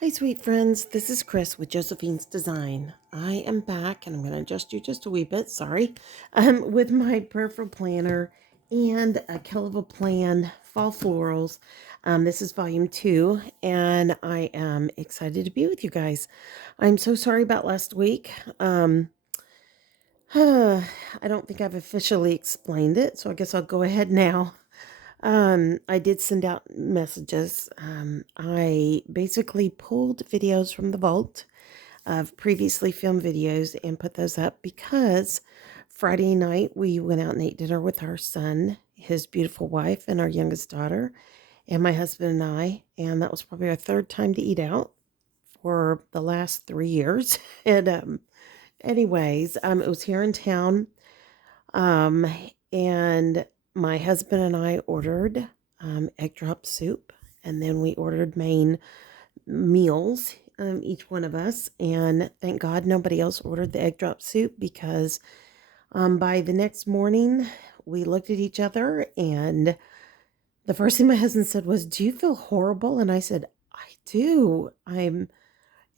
Hi, sweet friends. This is Chris with Josephine's Design. I am back, and I'm going to adjust you just a wee bit. Sorry, with my Prayerful planner and a Kellofaplan fall florals. This is volume 2, and I am excited to be with you guys. I'm so sorry about last week. I don't think I've officially explained it, so I guess I'll go ahead now. I did send out messages. I basically pulled videos from the vault of previously filmed videos and put those up because Friday night we went out and ate dinner with our son, his beautiful wife, and our youngest daughter, and my husband and I. And that was probably our third time to eat out for the last 3 years. And anyways, it was here in town. Um, and my husband and I ordered egg drop soup, and then we ordered main meals, each one of us. And thank God nobody else ordered the egg drop soup because by the next morning, we looked at each other, and the first thing my husband said was, "Do you feel horrible?" And I said, "I do.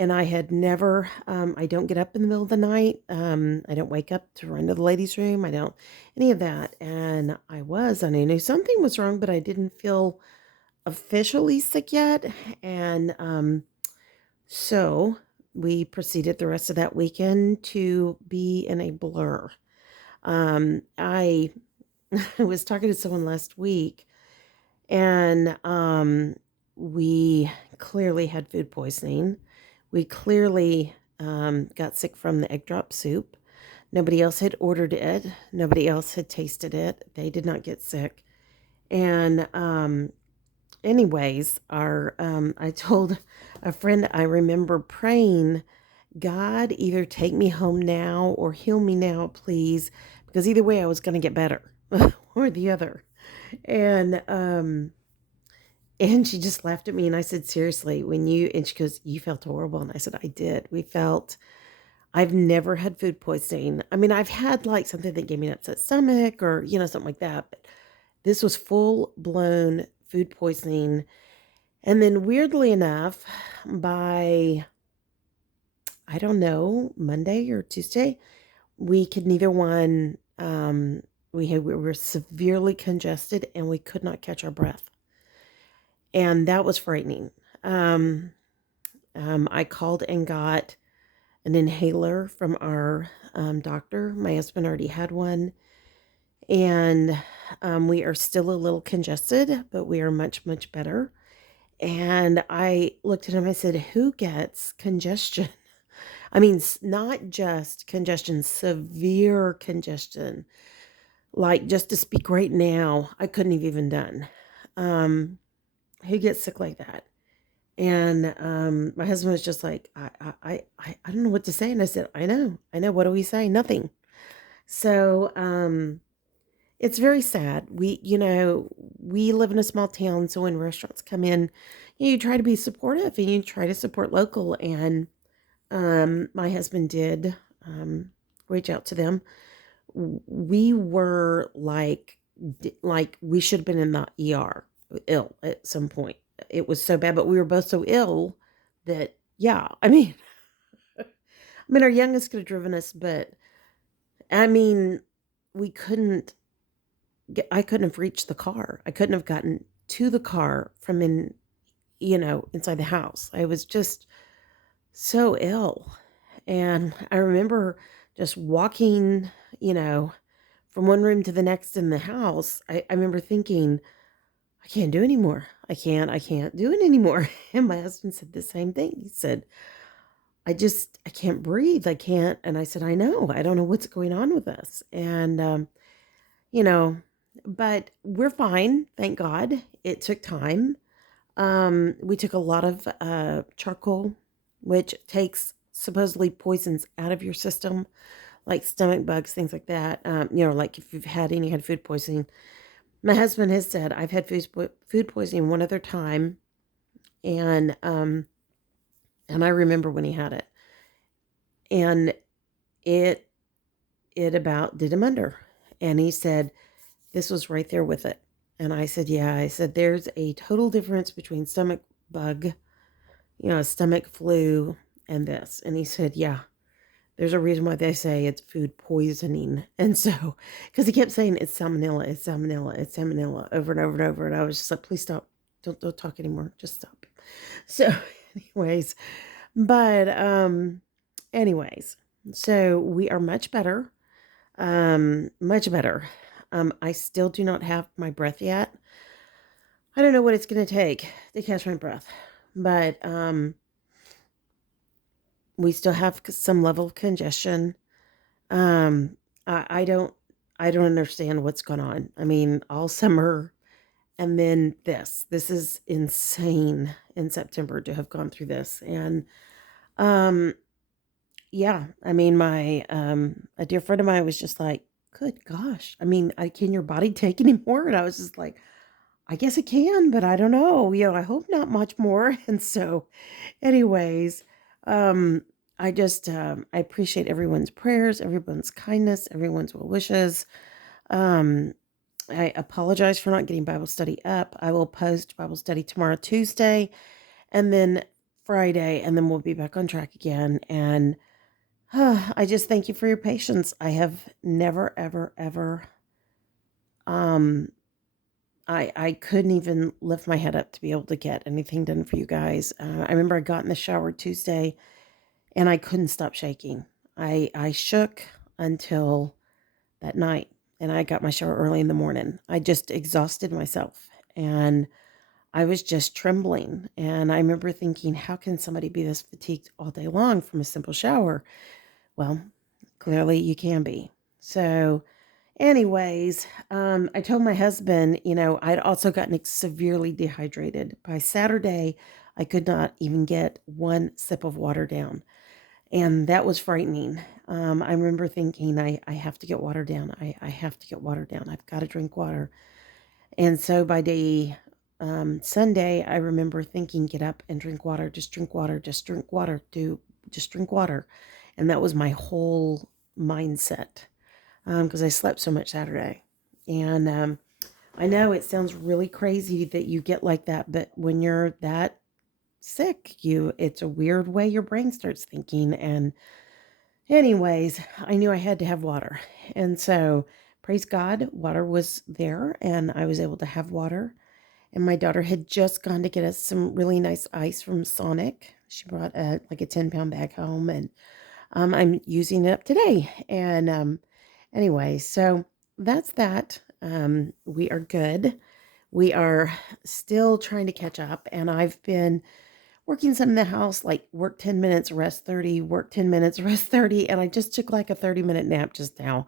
And I had never, I don't get up in the middle of the night. I don't wake up to run to the ladies' room. I don't, any of that. And and I knew something was wrong, but I didn't feel officially sick yet. And so we proceeded the rest of that weekend to be in a blur. I was talking to someone last week, and we clearly had food poisoning. We clearly got sick from the egg drop soup. Nobody else had ordered it. Nobody else had tasted it. They did not get sick. And anyways, our I told a friend I remember praying, God, either take me home now or heal me now, please, because either way I was going to get better or the other. And and she just laughed at me, and I said, "Seriously, when you," and she goes, "You felt horrible." And I said, "I did. I've never had food poisoning. I mean, I've had like something that gave me an upset stomach or, something like that, but this was full blown food poisoning." And then weirdly enough, by, I don't know, Monday or Tuesday, we could neither one, we were severely congested and we could not catch our breath. And that was frightening. Um, I called and got an inhaler from our doctor. My husband already had one, and we are still a little congested, but we are much, much better. And I looked at him, I said, "Who gets congestion?" I mean, not just congestion, severe congestion. Like, just to speak right now, I couldn't have even done. Um, who gets sick like that? And, my husband was just like, I don't know what to say." And I said, I know. What do we say? Nothing." So, it's very sad. We live in a small town, so when restaurants come in, you try to be supportive and you try to support local. And, my husband did, reach out to them. We were like we should have been in the ER, ill at some point. It was so bad, but we were both so ill that, yeah, our youngest could have driven us, but I mean, we couldn't I couldn't have reached the car. I couldn't have gotten to the car from inside the house. I was just so ill. And I remember just walking, you know, from one room to the next in the house. I remember thinking, I can't do anymore. I can't do it anymore. And my husband said the same thing. He said, I can't breathe. I can't. And I said, I know. I don't know what's going on with us. And, you know, but we're fine. Thank God. It took time. We took a lot of charcoal, which takes supposedly poisons out of your system, like stomach bugs, things like that. Like if you've had any kind of food poisoning. My husband has said, I've had food poisoning one other time, and I remember when he had it, and it it about did him under. And he said this was right there with it. And I said, yeah. I said, there's a total difference between stomach bug a stomach flu and this. And he said, yeah, there's a reason why they say it's food poisoning. And so, because he kept saying it's salmonella, it's salmonella, it's salmonella over and over and over. And I was just like, please stop. Don't talk anymore. Just stop. So, anyways, but, anyways, so we are much better. Much better. I still do not have my breath yet. I don't know what it's going to take to catch my breath, but, we still have some level of congestion. Um, I don't understand what's going on. I mean, all summer and then this. This is insane in September to have gone through this. And um yeah, I mean my a dear friend of mine was just like, "Good gosh. I mean, can your body take any more?" And I was just like, "I guess it can, but I don't know. I hope not much more." And so anyways, um, I appreciate everyone's prayers, everyone's kindness, everyone's well wishes. Um, I apologize for not getting Bible study up. I will post Bible study tomorrow, Tuesday, and then Friday, and then we'll be back on track again. And I just thank you for your patience. I have never, ever, ever, um, I couldn't even lift my head up to be able to get anything done for you guys. I remember I got in the shower Tuesday and I couldn't stop shaking. I shook until that night, and I got my shower early in the morning. I just exhausted myself, and I was just trembling. And I remember thinking, how can somebody be this fatigued all day long from a simple shower? Well, clearly you can be. So, anyways, I told my husband, I'd also gotten severely dehydrated. By Saturday, I could not even get one sip of water down. And that was frightening. I remember thinking, I have to get water down. I have to get water down. I've got to drink water. And so by day Sunday, I remember thinking, get up and drink water. Just drink water. Just drink water. Just drink water. And that was my whole mindset because I slept so much Saturday. And I know it sounds really crazy that you get like that, but when you're that sick, it's a weird way your brain starts thinking. And anyways, I knew I had to have water. And so praise God, water was there and I was able to have water. And my daughter had just gone to get us some really nice ice from Sonic. She brought like a 10-pound bag home, and I'm using it up today. And anyway, so that's that. We are good. We are still trying to catch up, and I've been working some in the house, like work 10 minutes, rest 30, work 10 minutes, rest 30. And I just took like a 30-minute nap just now.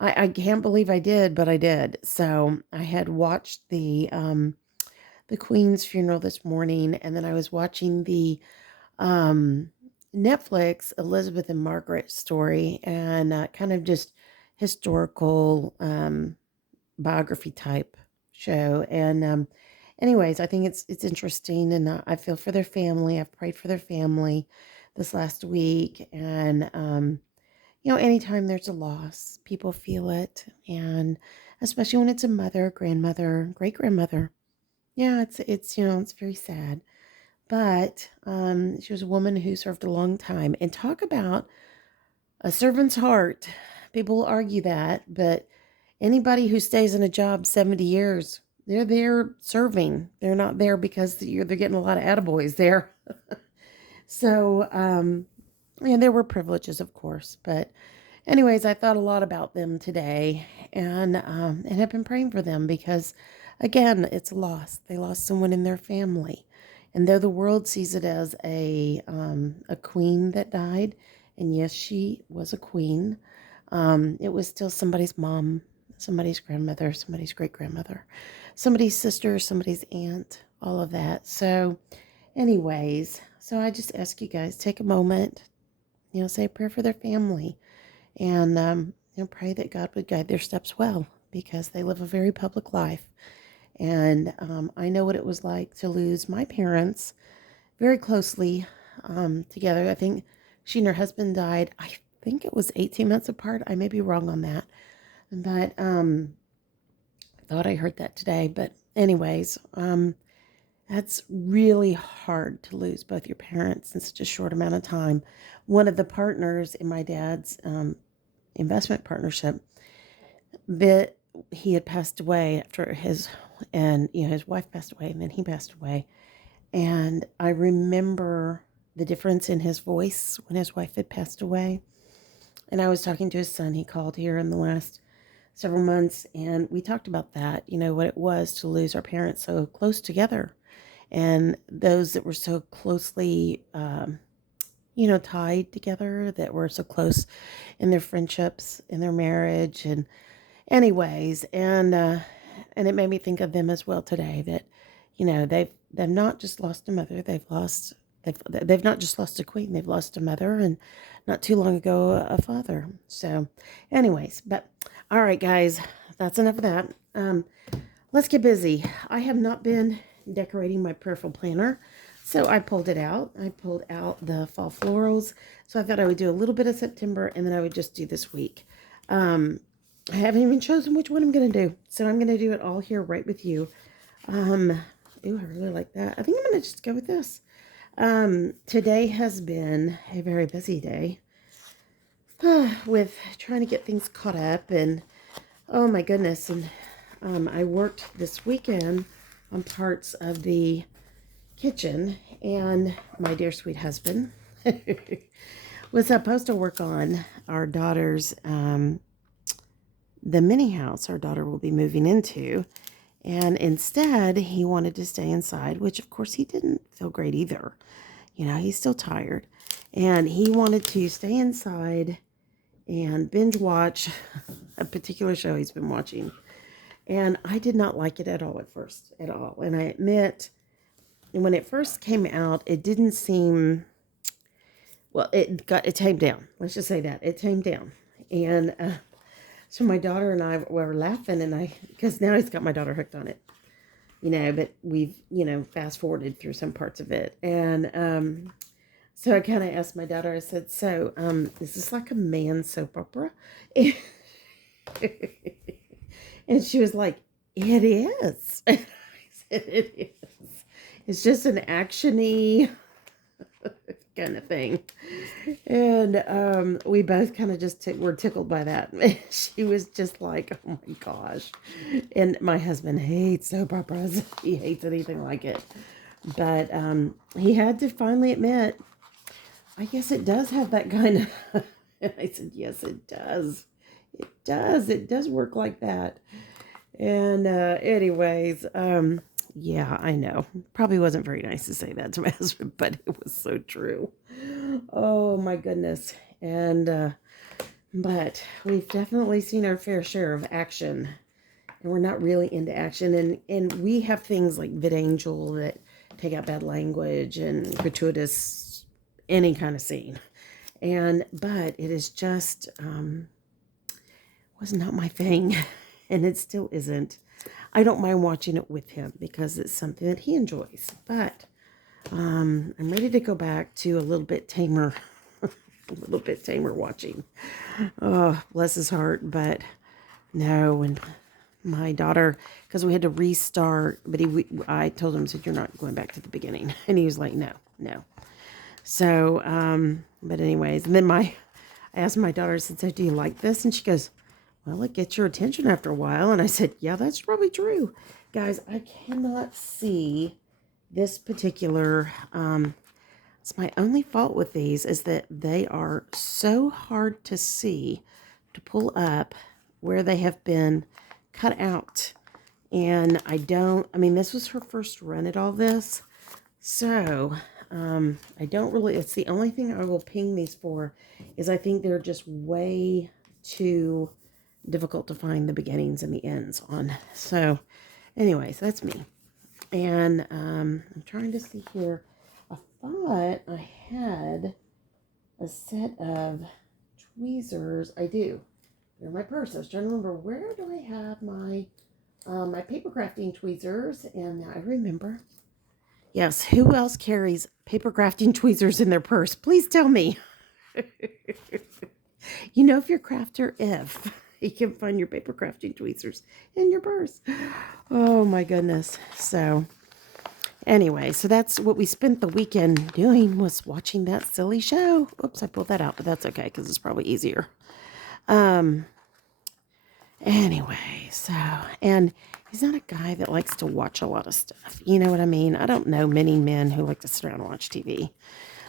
I can't believe I did, but I did. So I had watched the Queen's funeral this morning, and then I was watching the um, Netflix Elizabeth and Margaret story, and kind of just historical biography type show. And anyways, I think it's interesting, and I feel for their family. I've prayed for their family this last week, and anytime there's a loss, people feel it, and especially when it's a mother, grandmother, great grandmother. Yeah, it's very sad. But she was a woman who served a long time, and talk about a servant's heart. People will argue that, but anybody who stays in a job 70 years, they're there serving. They're not there because they're getting a lot of attaboys there. So, there were privileges, of course. But anyways, I thought a lot about them today, and have been praying for them because, again, it's a loss. They lost someone in their family. And though the world sees it as a queen that died, and yes, she was a queen, it was still somebody's mom, somebody's grandmother, somebody's great grandmother, somebody's sister, somebody's aunt, all of that. So, anyways, so I just ask you guys, take a moment, say a prayer for their family, and pray that God would guide their steps well, because they live a very public life. And I know what it was like to lose my parents very closely together. I think she and her husband died, I think it was 18 months apart. I may be wrong on that. But I thought I heard that today. But anyways, That's really hard to lose both your parents in such a short amount of time. One of the partners in my dad's investment partnership, that he had passed away after his wife passed away, and then he passed away. And I remember the difference in his voice when his wife had passed away. And I was talking to his son. He called here in the last several months, and we talked about that, what it was to lose our parents so close together, and those that were so closely, tied together, that were so close in their friendships, in their marriage, and anyways, and it made me think of them as well today. That they've not just lost a mother, they've not just lost a queen, they've lost a mother, and not too long ago a father. So, anyways, but all right, guys, that's enough of that. Let's get busy. I have not been decorating my Prayerful planner, so I pulled it out. I pulled out the fall florals. So I thought I would do a little bit of September, and then I would just do this week. I haven't even chosen which one I'm going to do, so I'm going to do it all here right with you. Ooh, I really like that. I think I'm going to just go with this. Today has been a very busy day with trying to get things caught up, and oh my goodness, and I worked this weekend on parts of the kitchen, and my dear sweet husband was supposed to work on our daughter's the mini house our daughter will be moving into, and instead he wanted to stay inside, which of course he didn't feel great either. He's still tired, and he wanted to stay inside and binge watch a particular show he's been watching. And I did not like it at all at first, at all. And I admit, when it first came out, it didn't seem, well, it tamed down. Let's just say that. It tamed down. And so my daughter and I were laughing, and because now he's got my daughter hooked on it, but we've, fast forwarded through some parts of it. And so I kind of asked my daughter, I said, so is this like a man soap opera? And she was like, it is. And I said, it is. It's just an action-y kind of thing. And we both kind of just were tickled by that. She was just like, oh my gosh. And my husband hates soap operas. He hates anything like it. But he had to finally admit, I guess it does have that kind of... And I said, yes, it does. It does. It does work like that. And anyways, yeah, I know. Probably wasn't very nice to say that to my husband, but it was so true. Oh my goodness. And but we've definitely seen our fair share of action, and we're not really into action. And we have things like VidAngel that take out bad language and gratuitous any kind of scene. But it is just was not my thing, and it still isn't. I don't mind watching it with him because it's something that he enjoys. But I'm ready to go back to a little bit tamer, a little bit tamer watching. Oh, bless his heart. But no, and my daughter, because we had to restart, but I told him, said, you're not going back to the beginning. And he was like, no. So, but anyways, and then I asked my daughter, I said, so do you like this? And she goes, well, it gets your attention after a while. And I said, yeah, that's probably true. Guys, I cannot see this particular, it's my only fault with these is that they are so hard to see, to pull up where they have been cut out. And this was her first run at all this. So, I don't really, it's the only thing I will ping these for is I think they're just way too difficult to find the beginnings and the ends on. So anyways, that's me. And I'm trying to see here. I thought I had a set of tweezers. I do. They're in my purse. I was trying to remember, where do I have my my paper crafting tweezers? And now I remember. Yes, who else carries paper crafting tweezers in their purse? Please tell me. If you're crafter, if you can find your paper crafting tweezers in your purse. Oh my goodness. So Anyway, so that's what we spent the weekend doing, was watching that silly show. Oops, I pulled that out, but that's okay because it's probably easier. Um, Anyway, so, and he's not a guy that likes to watch a lot of stuff. You know what I mean? I don't know many men who like to sit around and watch TV,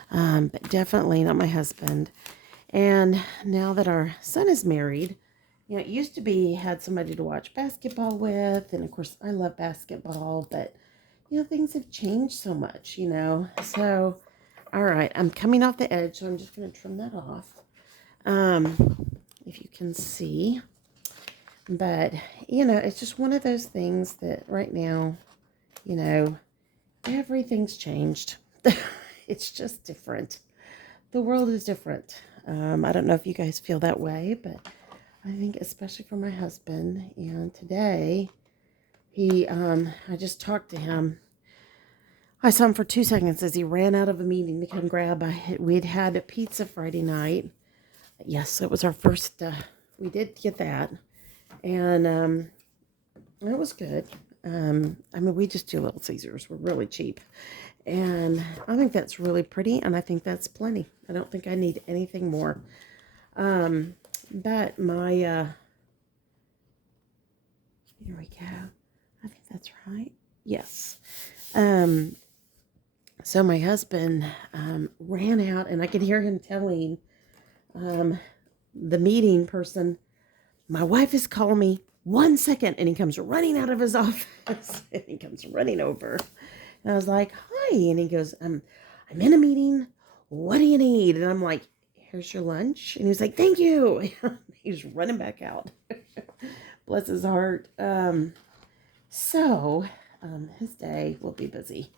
but definitely not my husband. And now that our son is married, it used to be he had somebody to watch basketball with, and of course I love basketball, but things have changed so much. So, all right, I'm coming off the edge, so I'm just going to trim that off. If you can see. But, it's just one of those things that right now, you know, everything's changed. It's just different. The world is different. I don't know if you guys feel that way, but I think especially for my husband. And today, I just talked to him. I saw him for 2 seconds as he ran out of a meeting to come grab. We'd had a pizza Friday night. Yes, it was our first, we did get that. And it was good. We just do Little Caesars. We're really cheap. And I think that's really pretty, and I think that's plenty. I don't think I need anything more. But my, here we go. I think that's right. Yes. So my husband ran out, and I could hear him telling the meeting person, "My wife is calling me. 1 second." And he comes running out of his office, and he comes running over. And I was like, "Hi." And he goes, I'm in a meeting. What do you need?" And I'm like, "Here's your lunch." And he was like, "Thank you." He's running back out. Bless his heart. So his day will be busy.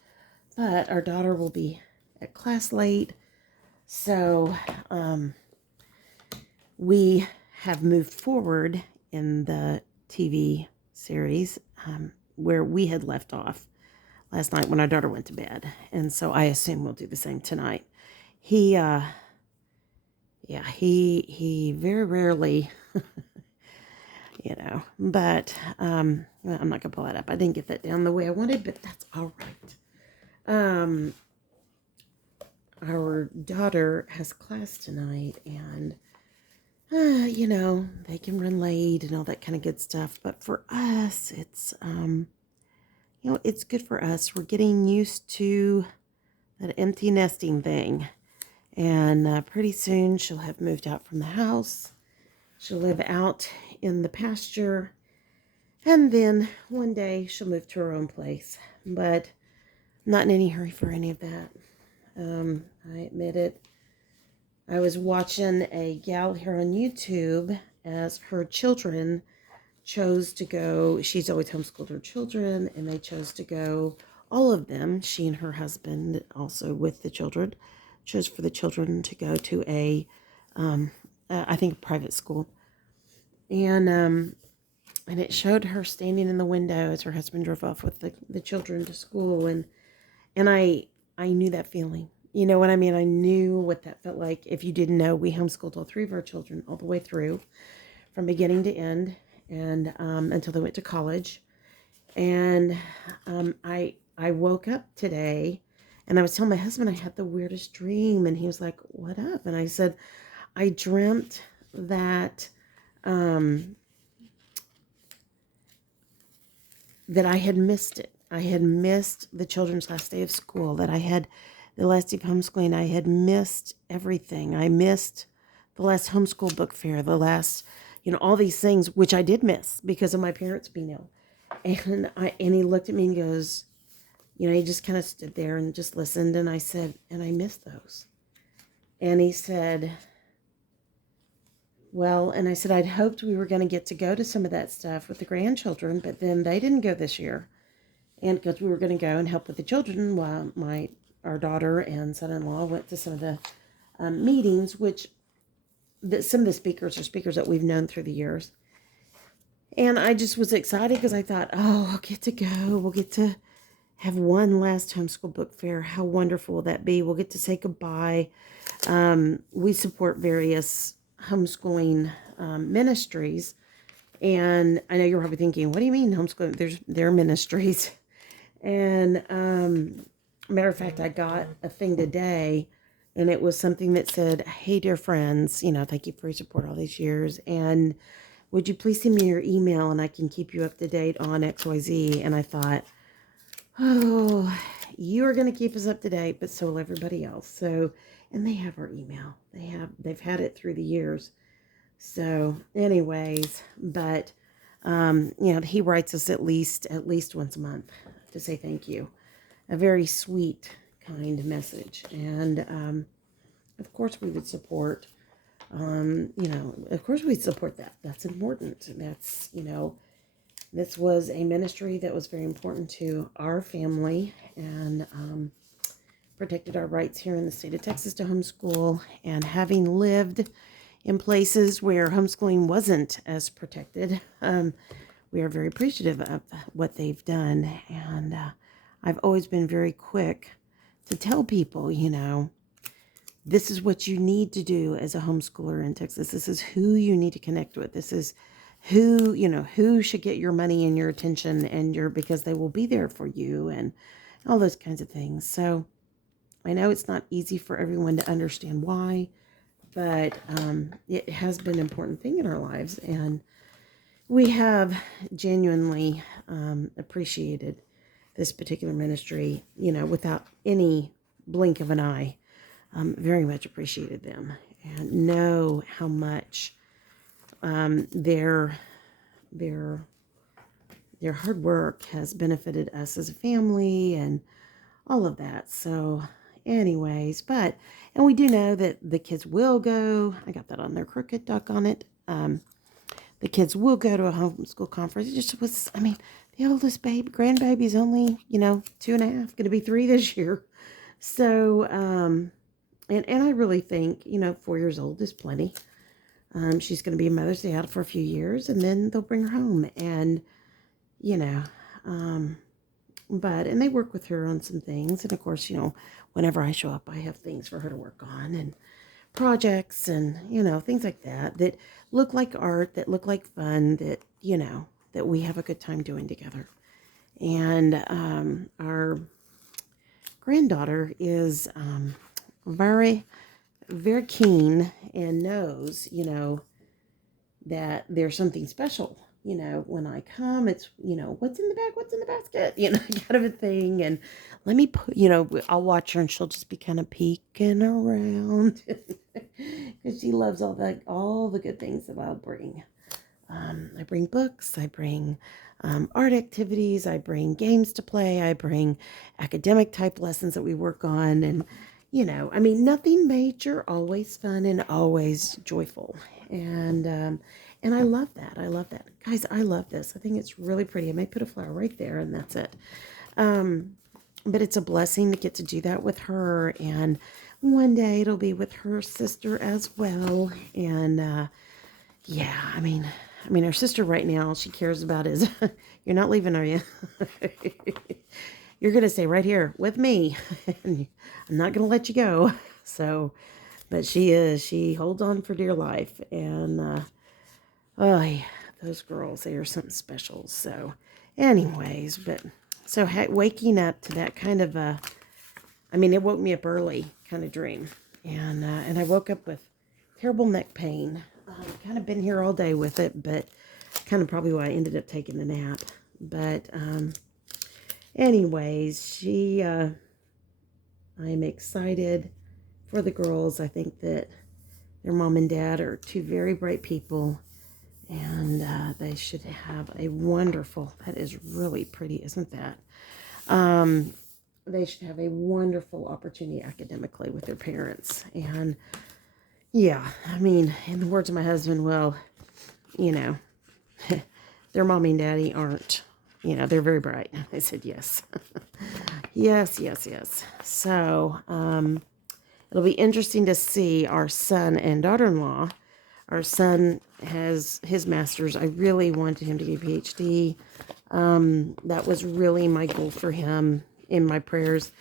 But our daughter will be at class late. So we have moved forward in the TV series where we had left off last night when our daughter went to bed. And so I assume we'll do the same tonight. He very rarely, but I'm not going to pull that up. I didn't get that down the way I wanted, but that's all right. Our daughter has class tonight, and they can run late and all that kind of good stuff. But for us, it's, it's good for us. We're getting used to that empty nesting thing. And pretty soon she'll have moved out from the house. She'll live out in the pasture. And then one day she'll move to her own place. But not in any hurry for any of that. I admit it. I was watching a gal here on YouTube as her children chose to go. She's always homeschooled her children, and they chose to go, all of them, she and her husband, also with the children, chose for the children to go to I think a private school. And it showed her standing in the window as her husband drove off with the children to school. And I knew that feeling. You know what I mean? I knew what that felt like. If you didn't know, we homeschooled all 3 of our children all the way through, from beginning to end, and until they went to college. And I woke up today, and I was telling my husband I had the weirdest dream, and he was like, "What up?" And I said, "I dreamt that that I had missed it. I had missed the children's last day of school, that I had the last day of homeschooling. I had missed everything. I missed the last homeschool book fair, the last, all these things, which I did miss because of my parents being ill." And he looked at me and goes, he just kind of stood there and just listened. And I said, "And I missed those." And he said, "Well," and I said, "I'd hoped we were going to get to go to some of that stuff with the grandchildren, but then they didn't go this year. And because we were going to go and help with the children while our daughter and son-in-law went to some of the meetings, which some of the speakers are speakers that we've known through the years." And I just was excited because I thought, "Oh, I'll get to go. We'll get to have one last homeschool book fair. How wonderful will that be? We'll get to say goodbye." We support various homeschooling ministries. And I know you're probably thinking, "What do you mean homeschooling?" There are ministries. And matter of fact, I got a thing today, and it was something that said, "Hey, dear friends, thank you for your support all these years. And would you please send me your email and I can keep you up to date on XYZ?" And I thought, oh, you are going to keep us up to date, but so will everybody else. So, and they have our email. They've had it through the years. So, anyways, but he writes us at least once a month to say thank you. A very sweet, kind message. And of course we would support of course we'd support that. That's important. That's, this was a ministry that was very important to our family, and protected our rights here in the state of Texas to homeschool. And having lived in places where homeschooling wasn't as protected, we are very appreciative of what they've done. And I've always been very quick to tell people, this is what you need to do as a homeschooler in Texas. This is who you need to connect with. This is who should get your money and your attention because they will be there for you and all those kinds of things. So I know it's not easy for everyone to understand why, but it has been an important thing in our lives. And we have genuinely appreciated this particular ministry, without any blink of an eye. Very much appreciated them and know how much their hard work has benefited us as a family and all of that. So anyways, and we do know that the kids will go. I got that on their crooked duck on it. The kids will go to a homeschool conference. It just was, the oldest grandbaby's only, 2.5, going to be 3 this year. So, and I really think, 4 years old is plenty. She's going to be a Mother's Day out for a few years, and then they'll bring her home. And, and they work with her on some things. And of course, whenever I show up, I have things for her to work on and projects and, things like that look like art, that look like fun, that, that we have a good time doing together. And our granddaughter is very, very keen and knows, that there's something special. When I come, it's, what's in the bag, what's in the basket, kind of a thing. And let me put, I'll watch her and she'll just be kind of peeking around because she loves all the good things that I'll bring. I bring books, I bring art activities, I bring games to play, I bring academic type lessons that we work on. And, nothing major, always fun and always joyful. And I love that. I love that. Guys, I love this. I think it's really pretty. I may put a flower right there and that's it. But it's a blessing to get to do that with her. And one day it'll be with her sister as well. And yeah, her sister right now, all she cares about is, you're not leaving, are you? You're going to stay right here with me. I'm not going to let you go. So, but she holds on for dear life. And, oh, yeah, those girls, they are something special. So, anyways, so waking up to that kind of it woke me up early kind of dream. And I woke up with terrible neck pain. Kind of been here all day with it, but kind of probably why I ended up taking the nap. But, anyways, I'm excited for the girls. I think that their mom and dad are two very bright people. And they should have a wonderful, that is really pretty, isn't that? They should have a wonderful opportunity academically with their parents. And yeah, in the words of my husband, well, their mommy and daddy aren't, they're very bright. I said, yes. yes. So it'll be interesting to see our son and daughter-in-law. Our son has his master's. I really wanted him to get a PhD. That was really my goal for him in my prayers.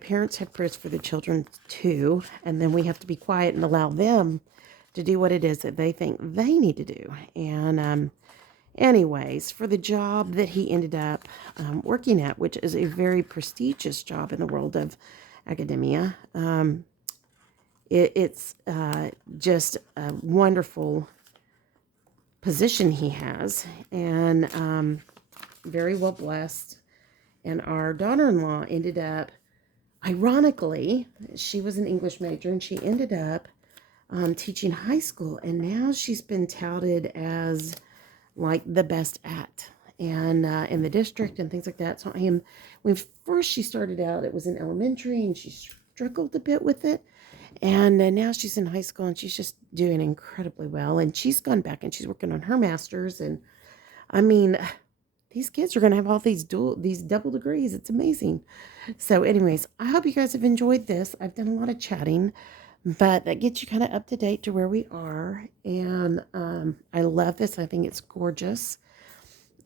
Parents have prayers for the children too, and then we have to be quiet and allow them to do what it is that they think they need to do. And Anyways, for the job that he ended up working at, which is a very prestigious job in the world of academia, it's just a wonderful position he has, and very well blessed. And our daughter-in-law ended up, ironically, she was an English major, and she ended up teaching high school, and now she's been touted as like the best at and in the district and things like that. So when first she started out, it was in elementary, and she struggled a bit with it, and now she's in high school, and she's just doing incredibly well. And she's gone back and she's working on her master's, and I mean, these kids are going to have all these double degrees. It's amazing. So anyways, I hope you guys have enjoyed this. I've done a lot of chatting, but that gets you kind of up to date to where we are. And I love this. I think it's gorgeous.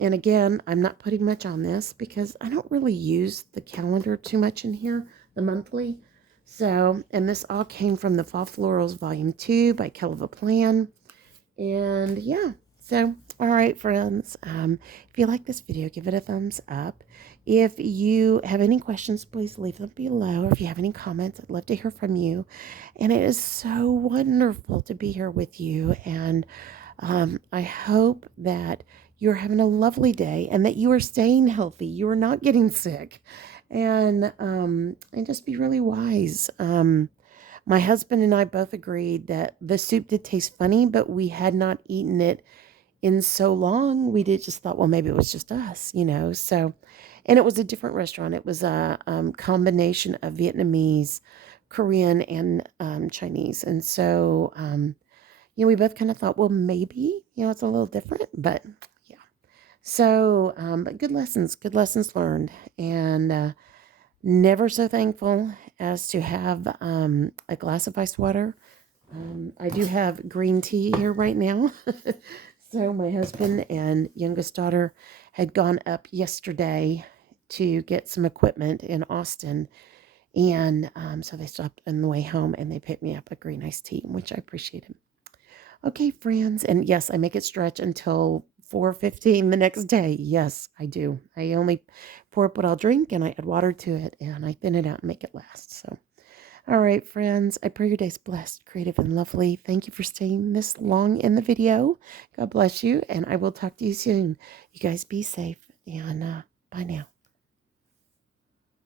And again, I'm not putting much on this because I don't really use the calendar too much in here, the monthly. So, and this all came from the Fall Florals Volume 2 by Kellofaplan. And yeah, so, all right, friends. If you like this video, give it a thumbs up. If you have any questions, please leave them below. Or if you have any comments, I'd love to hear from you. And it is so wonderful to be here with you. And I hope that you're having a lovely day and that you are staying healthy. You are not getting sick. And just be really wise. My husband and I both agreed that the soup did taste funny, but we had not eaten it in so long. We did just thought, well, maybe it was just us, So, and it was a different restaurant. It was a combination of Vietnamese, Korean, and Chinese. And so, we both kind of thought, well, maybe, it's a little different, but yeah. So, but good lessons learned. And never so thankful as to have a glass of ice water. I do have green tea here right now. So my husband and youngest daughter had gone up yesterday to get some equipment in Austin. And so they stopped on the way home and they picked me up a green iced tea, which I appreciated. Okay, friends. And yes, I make it stretch until 4:15 the next day. Yes, I do. I only pour up what I'll drink and I add water to it and I thin it out and make it last. So, all right, friends, I pray your day's blessed, creative, and lovely. Thank you for staying this long in the video. God bless you, and I will talk to you soon. You guys be safe, and bye now.